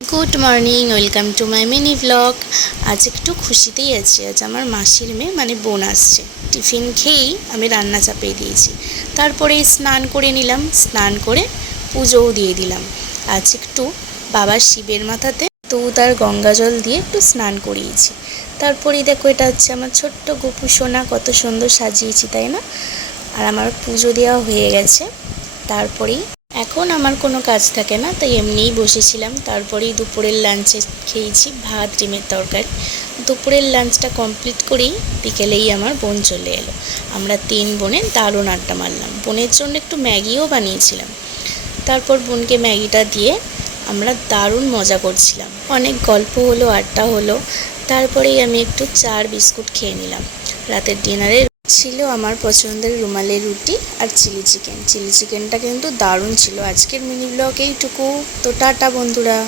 Good morning welcome to my mini blog আজ একটু খুশিতেই আছি। আজ আমার মাসির মেয়ে মানে বোন আসছে। টিফিন খেয়েই আমি রান্না চাপিয়ে দিয়েছি। তারপরে স্নান করে নিলাম। স্নান করে পুজোও দিয়ে দিলাম। আজ একটু বাবার শিবের মাথাতে তো তার গঙ্গা জল দিয়ে একটু স্নান করিয়েছি। তারপরেই দেখো, এটা হচ্ছে আমার ছোট্ট গোপু সোনা, কত সুন্দর সাজিয়েছি, তাই না? আর আমার পুজো দেওয়া হয়ে গেছে। তারপরেই এখন আমার কোনো কাজ থাকে না, তাই এমনিই বসেছিলাম। তারপরেই দুপুরের লাঞ্চে খেয়েছি ভাত, ডিমের তরকারি। দুপুরের লাঞ্চটা কমপ্লিট করেই বিকেলেই আমার বোন চলে এলো। আমরা তিন বোনে দারুণ আড্ডা মারলাম। বোনের জন্য একটু ম্যাগিও বানিয়েছিলাম। তারপর বোনকে ম্যাগিটা দিয়ে আমরা দারুণ মজা করছিলাম। অনেক গল্প হলো, আড্ডা হলো। তারপরেই আমি একটু চার বিস্কুট খেয়ে নিলাম। রাতের ডিনারে ছিল আমার পছন্দের রুমালের রুটি আর চিলি চিকেন। চিলি চিকেনটা কিন্তু দারুণ ছিল। আজকের মিনি ব্লগ এইটুকু। তো টাটা বন্ধুরা।